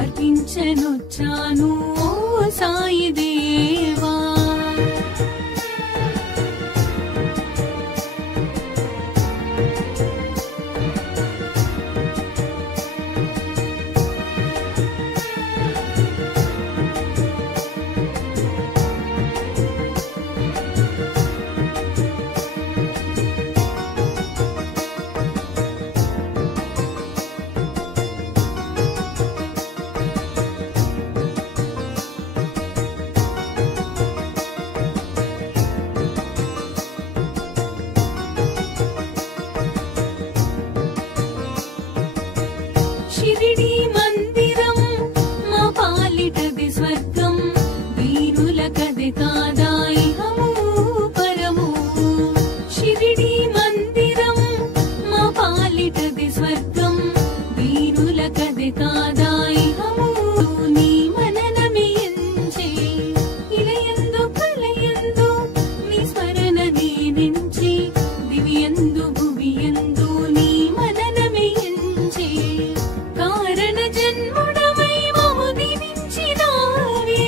అర్పించనొచ్చాను ఓ సాయి దేవా. షిరిడి మందిరం మా పాలిటది స్వర్గం, వీరులకది కాదా ఇహము పరము. షిరిడి మందిరం మా పాలిటది స్వర్గం, వీరులకది కాదా ఇహము. నీ మననమే ఎంచే ఇలయందు కలయందు, నీ స్మరణ నేనెంచి దివ్యందు భువియందు. నీ మననమే ఎంచే కారణ జన్ముడవై మము దివించినావే.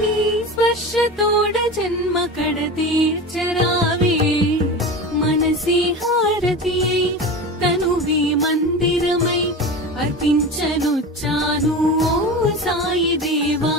నీ స్పర్శతోడ జన్మ కడ తీర్చరావే. మనసే హారతియై తనువే మందిరమై అర్పించనొచ్చాను ఓ సాయి దేవా.